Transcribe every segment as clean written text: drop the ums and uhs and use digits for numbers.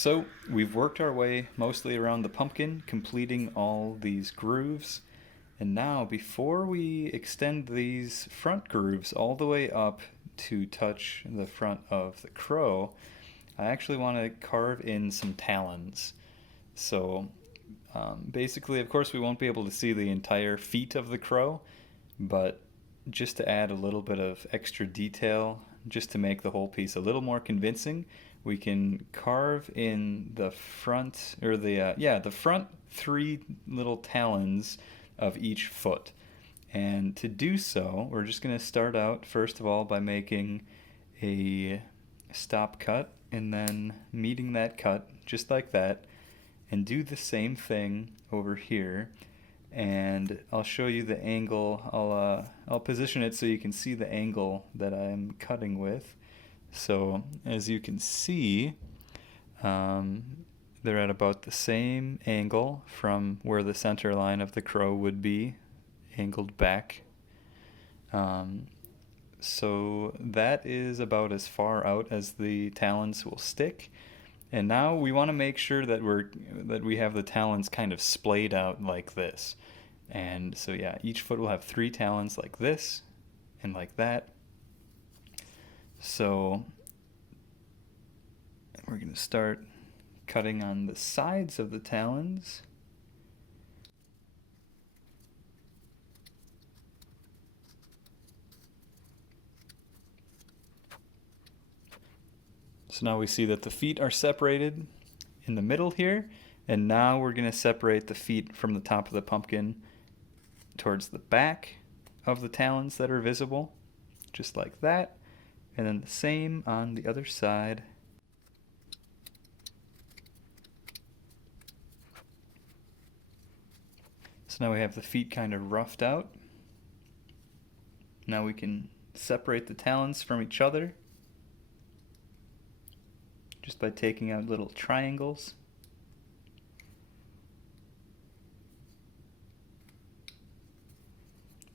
So we've worked our way mostly around the pumpkin, completing all these grooves. And now, before we extend these front grooves all the way up to touch the front of the crow, I actually want to carve in some talons. So basically, of course, we won't be able to see the entire feet of the crow, but just to add a little bit of extra detail, just to make the whole piece a little more convincing, we can carve in the front, or the front three little talons of each foot. And to do so, we're just going to start out first of all by making a stop cut and then meeting that cut just like that, and do the same thing over here. And I'll show you the angle. I'll position it so you can see the angle that I'm cutting with. So as you can see, they're at about the same angle from where the center line of the crow would be, angled back. So that is about as far out as the talons will stick. And now we want to make sure that we have the talons kind of splayed out like this. And so yeah, each foot will have 3 talons like this and like that. So we're going to start cutting on the sides of the talons. So now we see that the feet are separated in the middle here, and now we're going to separate the feet from the top of the pumpkin towards the back of the talons that are visible, just like that, and then the same on the other side. So now we have the feet kind of roughed out. Now we can separate the talons from each other just by taking out little triangles.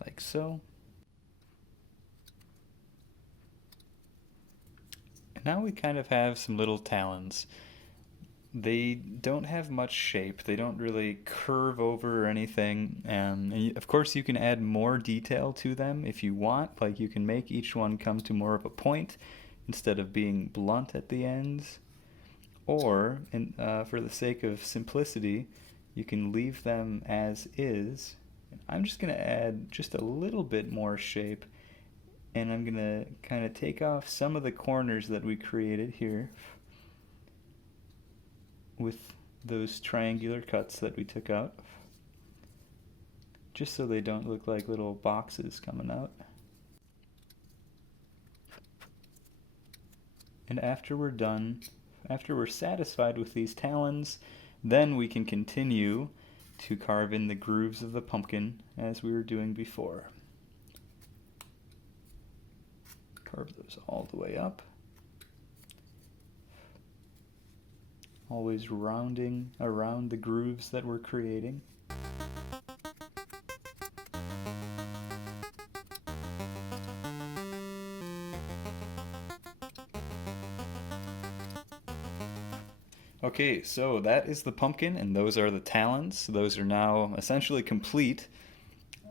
Like so. And now we kind of have some little talons. They don't have much shape. They don't really curve over or anything. And of course you can add more detail to them if you want. Like you can make each one come to more of a point instead of being blunt at the ends. Or, for the sake of simplicity, you can leave them as is. I'm just going to add just a little bit more shape, and I'm going to kind of take off some of the corners that we created here with those triangular cuts that we took out, just so they don't look like little boxes coming out. And after we're satisfied with these talons, then we can continue to carve in the grooves of the pumpkin as we were doing before. Carve those all the way up. Always rounding around the grooves that we're creating. Okay, so that is the pumpkin, and those are the talons. Those are now essentially complete.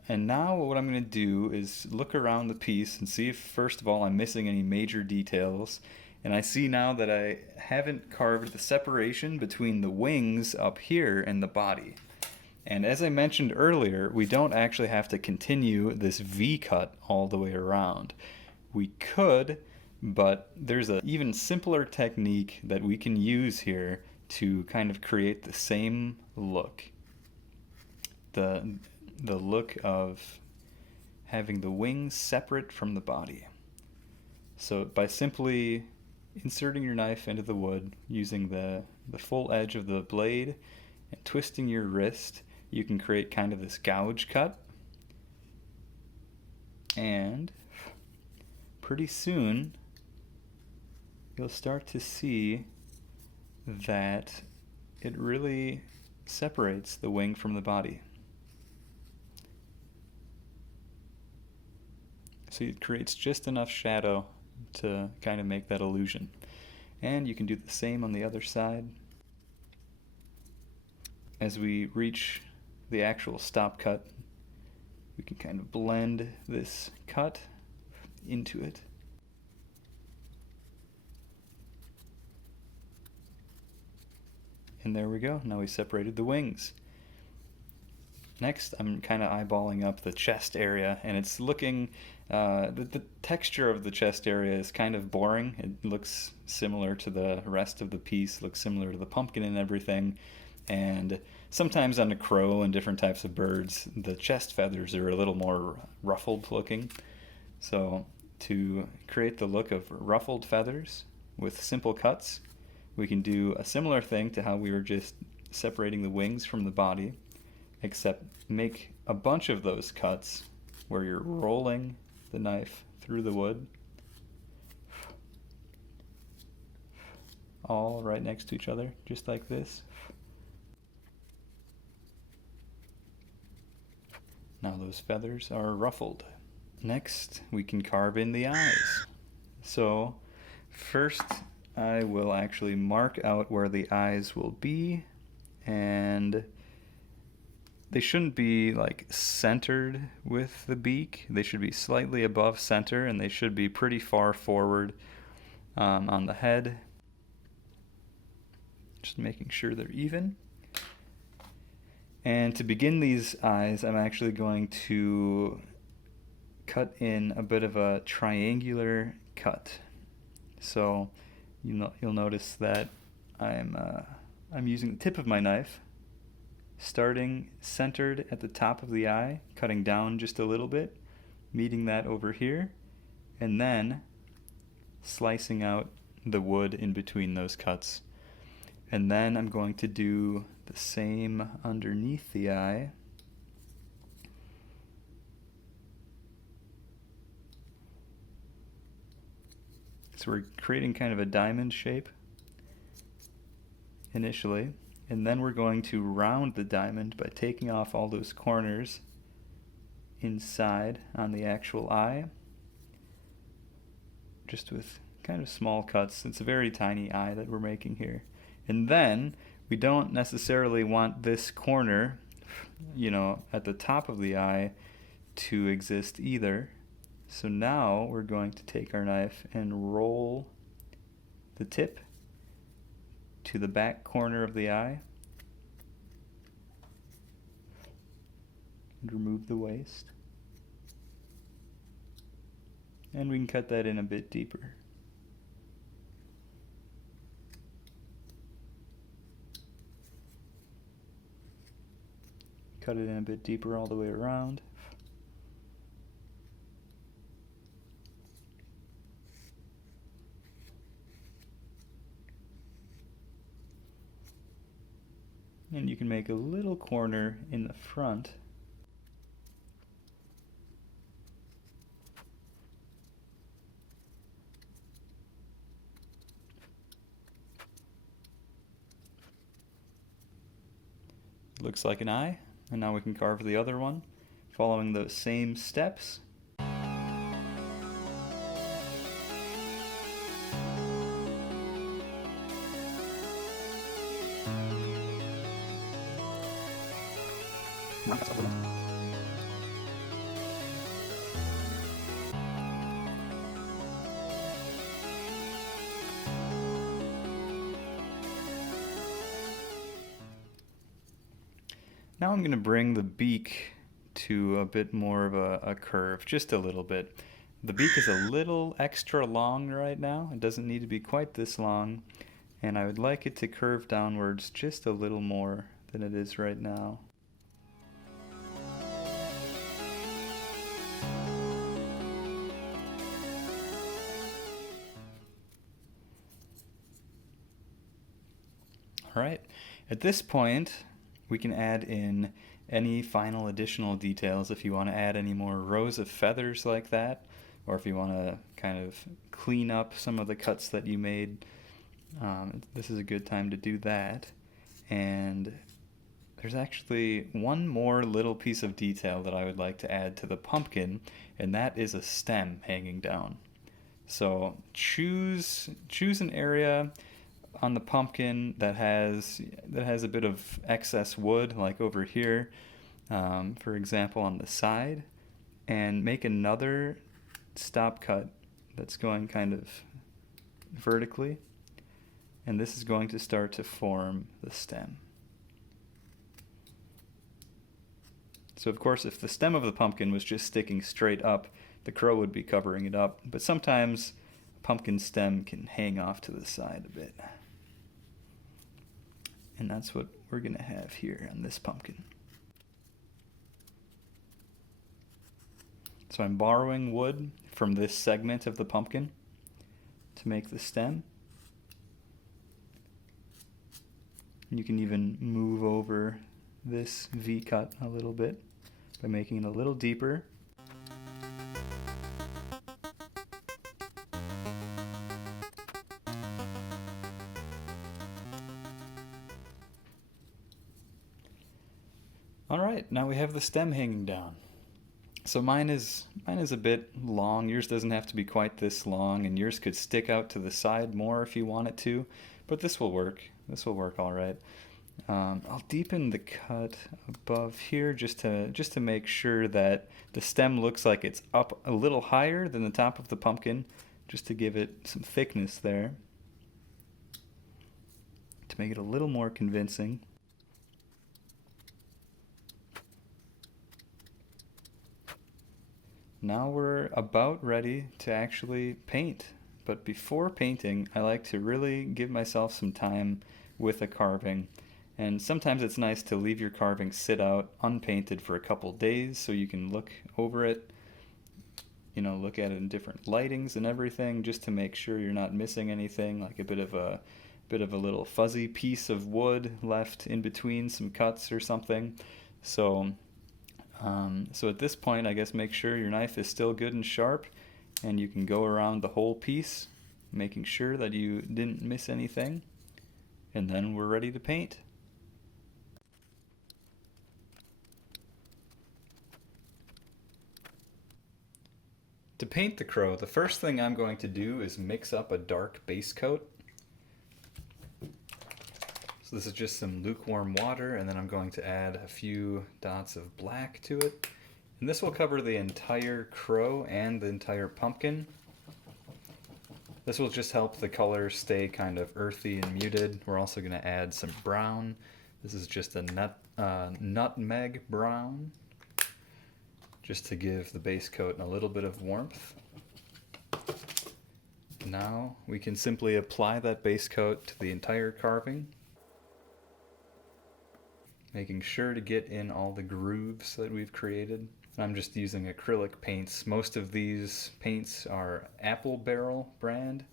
And now what I'm going to do is look around the piece and see if, first of all, I'm missing any major details. And I see now that I haven't carved the separation between the wings up here and the body. And as I mentioned earlier, we don't actually have to continue this V-cut all the way around. We could, but there's an even simpler technique that we can use here to kind of create the same look. The look of having the wings separate from the body. So by simply inserting your knife into the wood, using the full edge of the blade and twisting your wrist, you can create kind of this gouge cut. And pretty soon you'll start to see that it really separates the wing from the body. So it creates just enough shadow to kind of make that illusion. And you can do the same on the other side. as we reach the actual stop cut, we can kind of blend this cut into it. And there we go. Now we separated the wings. Next, I'm kind of eyeballing up the chest area, and it's looking, the texture of the chest area is kind of boring. It looks similar to the rest of the piece, looks similar to the pumpkin and everything. And sometimes on a crow and different types of birds, the chest feathers are a little more ruffled looking. So to create the look of ruffled feathers with simple cuts, we can do a similar thing to how we were just separating the wings from the body, except make a bunch of those cuts where you're rolling the knife through the wood, all right next to each other, just like this. Now those feathers are ruffled. Next, we can carve in the eyes. So first, I will actually mark out where the eyes will be, and they shouldn't be like centered with the beak. They should be slightly above center, and they should be pretty far forward on the head. Just making sure they're even. And to begin these eyes, I'm actually going to cut in a bit of a triangular cut. So you'll notice that I'm using the tip of my knife, starting centered at the top of the eye, cutting down just a little bit, meeting that over here, and then slicing out the wood in between those cuts. And then I'm going to do the same underneath the eye. So we're creating kind of a diamond shape initially, and then we're going to round the diamond by taking off all those corners inside on the actual eye, just with kind of small cuts. It's a very tiny eye that we're making here. And then we don't necessarily want this corner, at the top of the eye to exist either. So now we're going to take our knife and roll the tip to the back corner of the eye and remove the waste. And we can cut that in a bit deeper. Cut it in a bit deeper all the way around. And you can make a little corner in the front. Looks like an eye, and now we can carve the other one, following those same steps. Now I'm going to bring the beak to a bit more of a curve, just a little bit. The beak is a little extra long right now. It doesn't need to be quite this long, and I would like it to curve downwards just a little more than it is right now. All right, at this point, we can add in any final additional details if you want to add any more rows of feathers like that, or if you want to kind of clean up some of the cuts that you made. This is a good time to do that. And there's actually one more little piece of detail that I would like to add to the pumpkin, and that is a stem hanging down. So choose an area on the pumpkin that has a bit of excess wood, like over here, for example, on the side, and make another stop cut that's going kind of vertically, and this is going to start to form the stem. So of course, if the stem of the pumpkin was just sticking straight up, the crow would be covering it up, but sometimes a pumpkin stem can hang off to the side a bit. And that's what we're going to have here on this pumpkin. So I'm borrowing wood from this segment of the pumpkin to make the stem. You can even move over this V-cut a little bit by making it a little deeper. Alright, now we have the stem hanging down. So mine is a bit long. Yours doesn't have to be quite this long, and yours could stick out to the side more if you want it to, but this will work. This will work all right. I'll deepen the cut above here just to make sure that the stem looks like it's up a little higher than the top of the pumpkin, just to give it some thickness there, to make it a little more convincing. Now we're about ready to actually paint. But before painting, I like to really give myself some time with a carving. And sometimes it's nice to leave your carving sit out unpainted for a couple days so you can look over it, look at it in different lightings and everything, just to make sure you're not missing anything, like a bit of a little fuzzy piece of wood left in between some cuts or something. So at this point, I guess make sure your knife is still good and sharp, and you can go around the whole piece, making sure that you didn't miss anything, and then we're ready to paint. To paint the crow, the first thing I'm going to do is mix up a dark base coat. So this is just some lukewarm water, and then I'm going to add a few dots of black to it. And this will cover the entire crow and the entire pumpkin. This will just help the color stay kind of earthy and muted. We're also going to add some brown. This is just a nutmeg brown, just to give the base coat a little bit of warmth. Now we can simply apply that base coat to the entire carving, making sure to get in all the grooves that we've created. I'm just using acrylic paints. Most of these paints are Apple Barrel brand,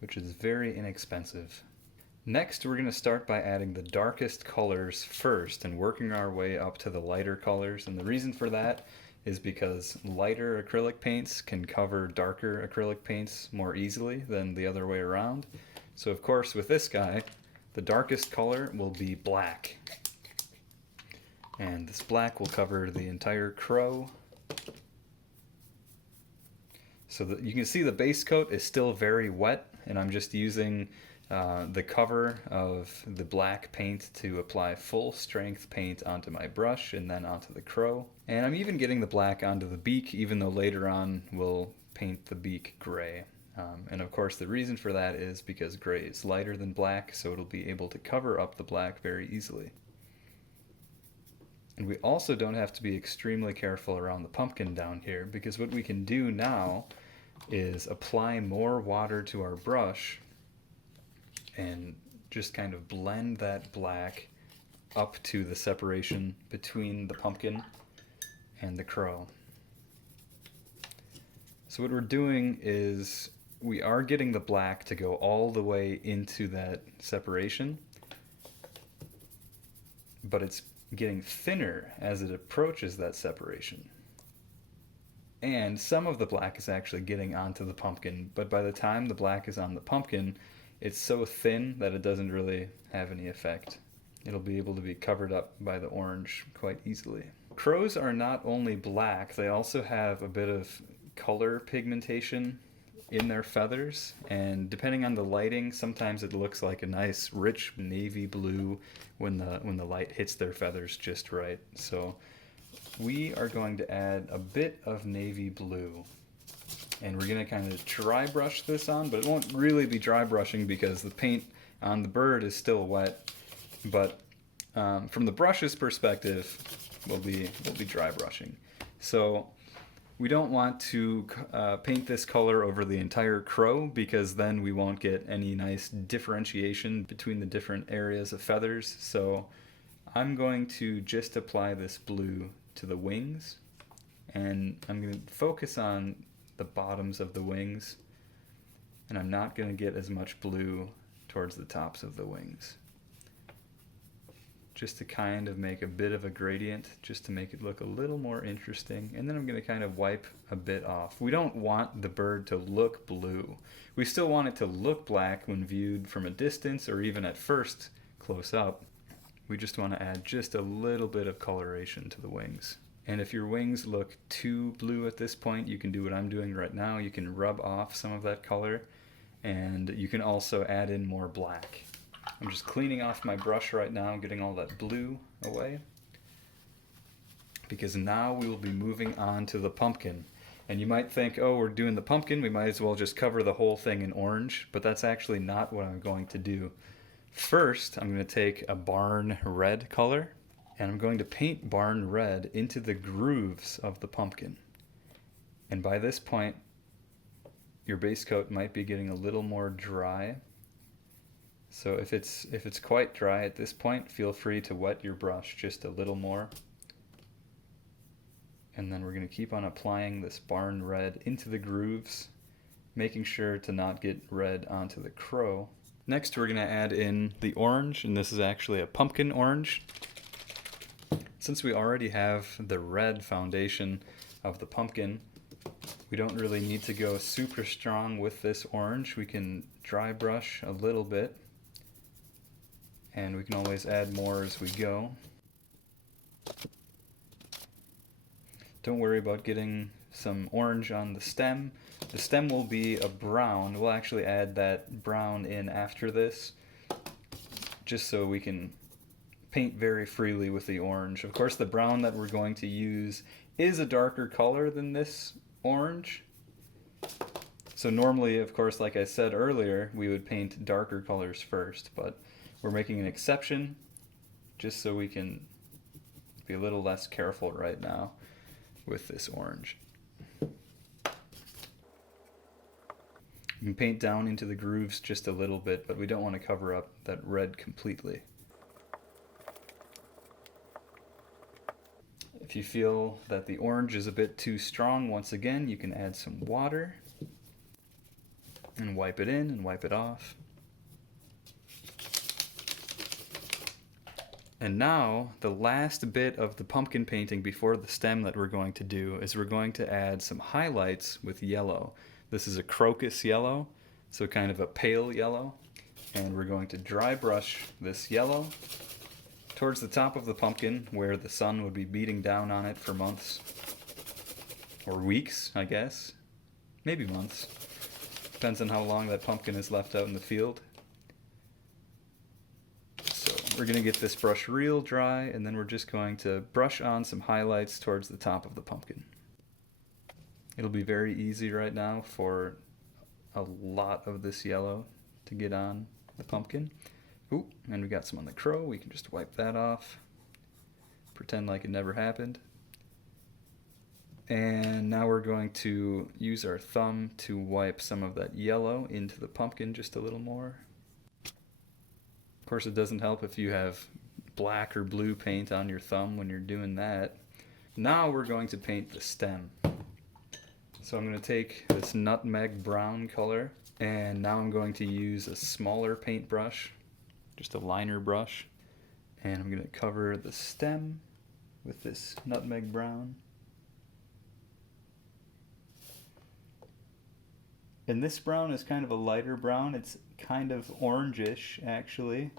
which is very inexpensive. Next, we're going to start by adding the darkest colors first and working our way up to the lighter colors. And the reason for that is because lighter acrylic paints can cover darker acrylic paints more easily than the other way around. So of course, with this guy, the darkest color will be black. And this black will cover the entire crow. So that you can see the base coat is still very wet, and I'm just using the cover of the black paint to apply full strength paint onto my brush and then onto the crow. And I'm even getting the black onto the beak, even though later on we'll paint the beak gray. And of course the reason for that is because gray is lighter than black, so it'll be able to cover up the black very easily. And we also don't have to be extremely careful around the pumpkin down here, because what we can do now is apply more water to our brush and just kind of blend that black up to the separation between the pumpkin and the crow. So what we're doing is we are getting the black to go all the way into that separation, but it's getting thinner as it approaches that separation. And some of the black is actually getting onto the pumpkin, but by the time the black is on the pumpkin, it's so thin that it doesn't really have any effect. It'll be able to be covered up by the orange quite easily. Crows are not only black, they also have a bit of color pigmentation in their feathers, and depending on the lighting, sometimes it looks like a nice rich navy blue when the light hits their feathers just right. So we are going to add a bit of navy blue, and we're going to kind of dry brush this on, but it won't really be dry brushing because the paint on the bird is still wet. But from the brush's perspective, we'll be dry brushing. So we don't want to paint this color over the entire crow, because then we won't get any nice differentiation between the different areas of feathers. So I'm going to just apply this blue to the wings, and I'm going to focus on the bottoms of the wings, and I'm not going to get as much blue towards the tops of the wings, just to kind of make a bit of a gradient, just to make it look a little more interesting. And then I'm going to kind of wipe a bit off. We don't want the bird to look blue. We still want it to look black when viewed from a distance or even at first close up. We just want to add just a little bit of coloration to the wings. And if your wings look too blue at this point, you can do what I'm doing right now. You can rub off some of that color, and you can also add in more black. I'm just cleaning off my brush right now, getting all that blue away, because now we will be moving on to the pumpkin. And you might think, oh, we're doing the pumpkin, we might as well just cover the whole thing in orange, but that's actually not what I'm going to do. First, I'm going to take a barn red color, and I'm going to paint barn red into the grooves of the pumpkin. And by this point, your base coat might be getting a little more dry. So if it's quite dry at this point, feel free to wet your brush just a little more. And then we're going to keep on applying this barn red into the grooves, making sure to not get red onto the crow. Next, we're going to add in the orange, and this is actually a pumpkin orange. Since we already have the red foundation of the pumpkin, we don't really need to go super strong with this orange. We can dry brush a little bit, and we can always add more as we go. Don't worry about getting some orange on the stem. The stem will be a brown. We'll actually add that brown in after this, just so we can paint very freely with the orange. Of course, the brown that we're going to use is a darker color than this orange. So normally, of course, like I said earlier, we would paint darker colors first, but we're making an exception just so we can be a little less careful right now with this orange. You can paint down into the grooves just a little bit, but we don't want to cover up that red completely. If you feel that the orange is a bit too strong, once again, you can add some water and wipe it in and wipe it off. And now, the last bit of the pumpkin painting before the stem that we're going to do is we're going to add some highlights with yellow. This is a crocus yellow, so kind of a pale yellow. And we're going to dry brush this yellow towards the top of the pumpkin, where the sun would be beating down on it for months. Or weeks, I guess. Maybe months. Depends on how long that pumpkin is left out in the field. We're going to get this brush real dry, and then we're just going to brush on some highlights towards the top of the pumpkin. It'll be very easy right now for a lot of this yellow to get on the pumpkin. Ooh, and we got some on the crow. We can just wipe that off. Pretend like it never happened. And now we're going to use our thumb to wipe some of that yellow into the pumpkin just a little more. Of course, it doesn't help if you have black or blue paint on your thumb when you're doing that. Now we're going to paint the stem. So I'm going to take this nutmeg brown color, and now I'm going to use a smaller paintbrush, just a liner brush, and I'm going to cover the stem with this nutmeg brown. And this brown is kind of a lighter brown. It's kind of orangish, actually.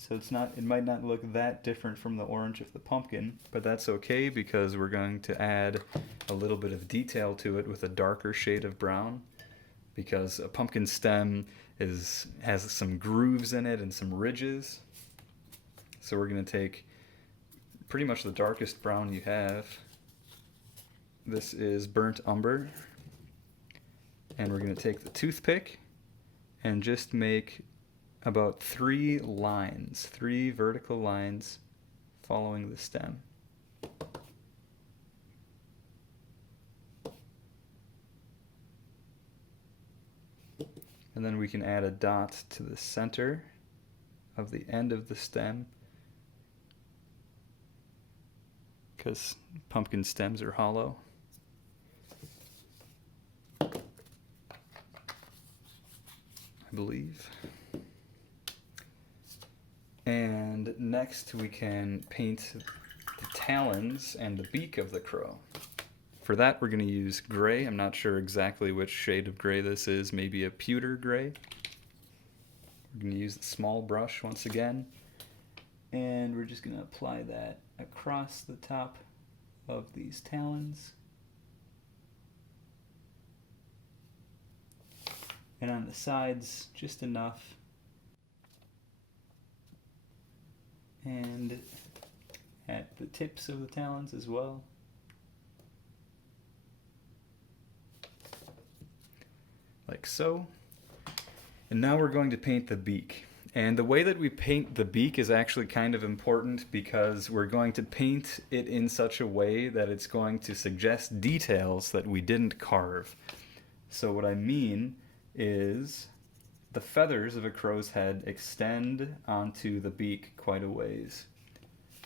So it might not look that different from the orange of the pumpkin, but that's okay because we're going to add a little bit of detail to it with a darker shade of brown, because a pumpkin stem has some grooves in it and some ridges. So we're going to take pretty much the darkest brown you have. This is burnt umber. And we're going to take the toothpick and just make about 3 lines, 3 vertical lines following the stem. And then we can add a dot to the center of the end of the stem, because pumpkin stems are hollow. I believe. And next we can paint the talons and the beak of the crow. For that we're going to use gray. I'm not sure exactly which shade of gray this is, maybe a pewter gray. We're going to use the small brush once again, and we're just going to apply that across the top of these talons. And on the sides, just enough. And at the tips of the talons as well. Like so. And now we're going to paint the beak. And the way that we paint the beak is actually kind of important, because we're going to paint it in such a way that it's going to suggest details that we didn't carve. So what I mean is the feathers of a crow's head extend onto the beak quite a ways.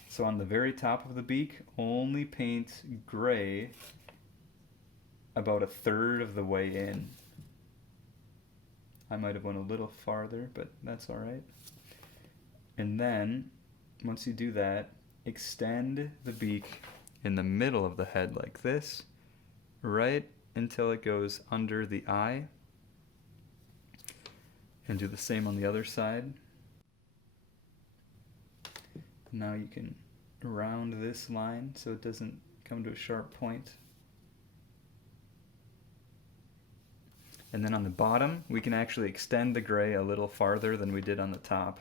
So on the very top of the beak, only paint gray about 1/3 of the way in. I might have went a little farther, but that's alright. And then, once you do that, extend the beak in the middle of the head like this, right until it goes under the eye. And do the same on the other side. Now you can round this line so it doesn't come to a sharp point. And then on the bottom, we can actually extend the gray a little farther than we did on the top,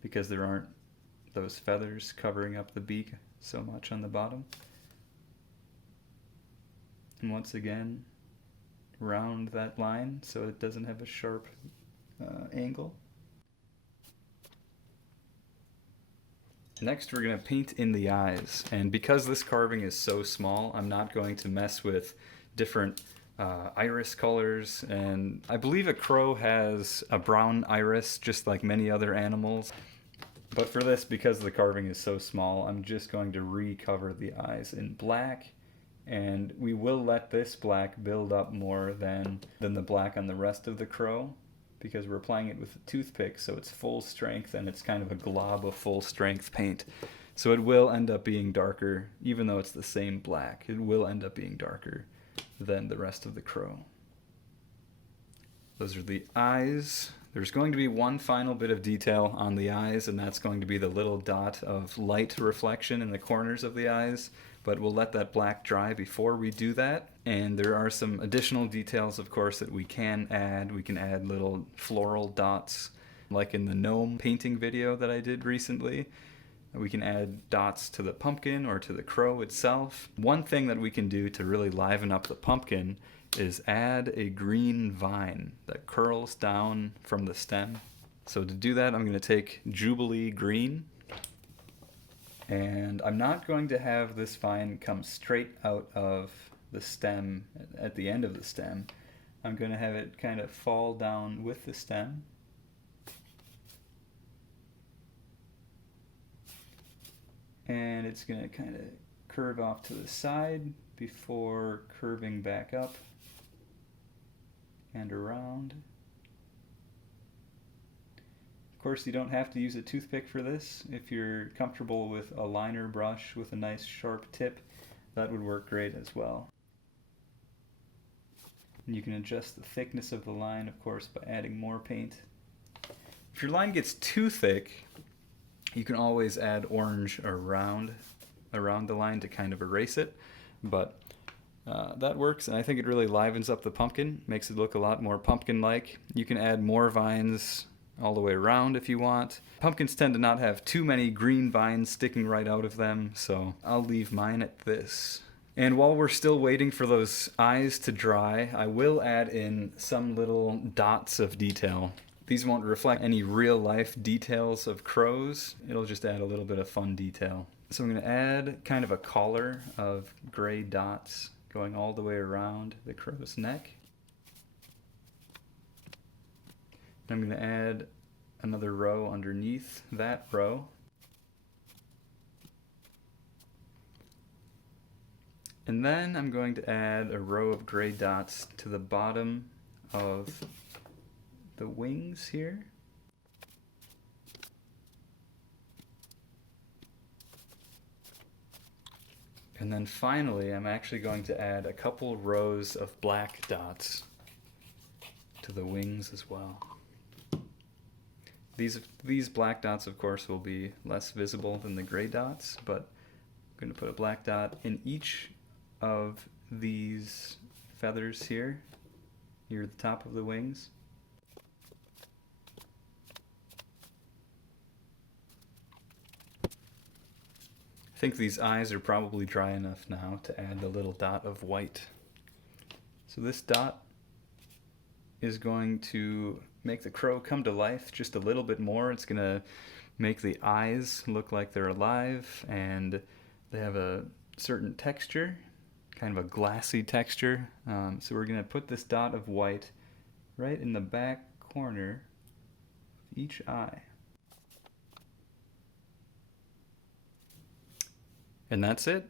because there aren't those feathers covering up the beak so much on the bottom. And once again, round that line so it doesn't have a sharp angle. Next we're going to paint in the eyes, and because this carving is so small, I'm not going to mess with different iris colors, and I believe a crow has a brown iris just like many other animals, but for this, because the carving is so small, I'm just going to recover the eyes in black, and we will let this black build up more than the black on the rest of the crow, because we're applying it with a toothpick, so it's full strength and it's kind of a glob of full strength paint. So it will end up being darker, even though it's the same black. It will end up being darker than the rest of the crow. Those are the eyes. There's going to be one final bit of detail on the eyes, and that's going to be the little dot of light reflection in the corners of the eyes, but we'll let that black dry before we do that. And there are some additional details, of course, that we can add. We can add little floral dots, like in the gnome painting video that I did recently. We can add dots to the pumpkin or to the crow itself. One thing that we can do to really liven up the pumpkin is add a green vine that curls down from the stem. So to do that, I'm going to take Jubilee Green, and I'm not going to have this vine come straight out of the stem at the end of the stem. I'm going to have it kind of fall down with the stem. And it's going to kind of curve off to the side before curving back up and around. Of course, you don't have to use a toothpick for this. If you're comfortable with a liner brush with a nice sharp tip, that would work great as well. And you can adjust the thickness of the line, of course, by adding more paint. If your line gets too thick, you can always add orange around the line to kind of erase it, but that works, and I think it really livens up the pumpkin, makes it look a lot more pumpkin-like. You can add more vines all the way around if you want. Pumpkins tend to not have too many green vines sticking right out of them, so I'll leave mine at this. And while we're still waiting for those eyes to dry, I will add in some little dots of detail. These won't reflect any real-life details of crows. It'll just add a little bit of fun detail. So I'm going to add kind of a collar of gray dots going all the way around the crow's neck. I'm going to add another row underneath that row. And then I'm going to add a row of gray dots to the bottom of the wings here. And then finally, I'm actually going to add a couple rows of black dots to the wings as well. These black dots, of course, will be less visible than the gray dots, but I'm going to put a black dot in each of these feathers here, near the top of the wings. I think these eyes are probably dry enough now to add the little dot of white. So this dot is going to make the crow come to life just a little bit more. It's going to make the eyes look like they're alive, and they have a certain texture, kind of a glassy texture. So we're going to put this dot of white right in the back corner of each eye. And that's it.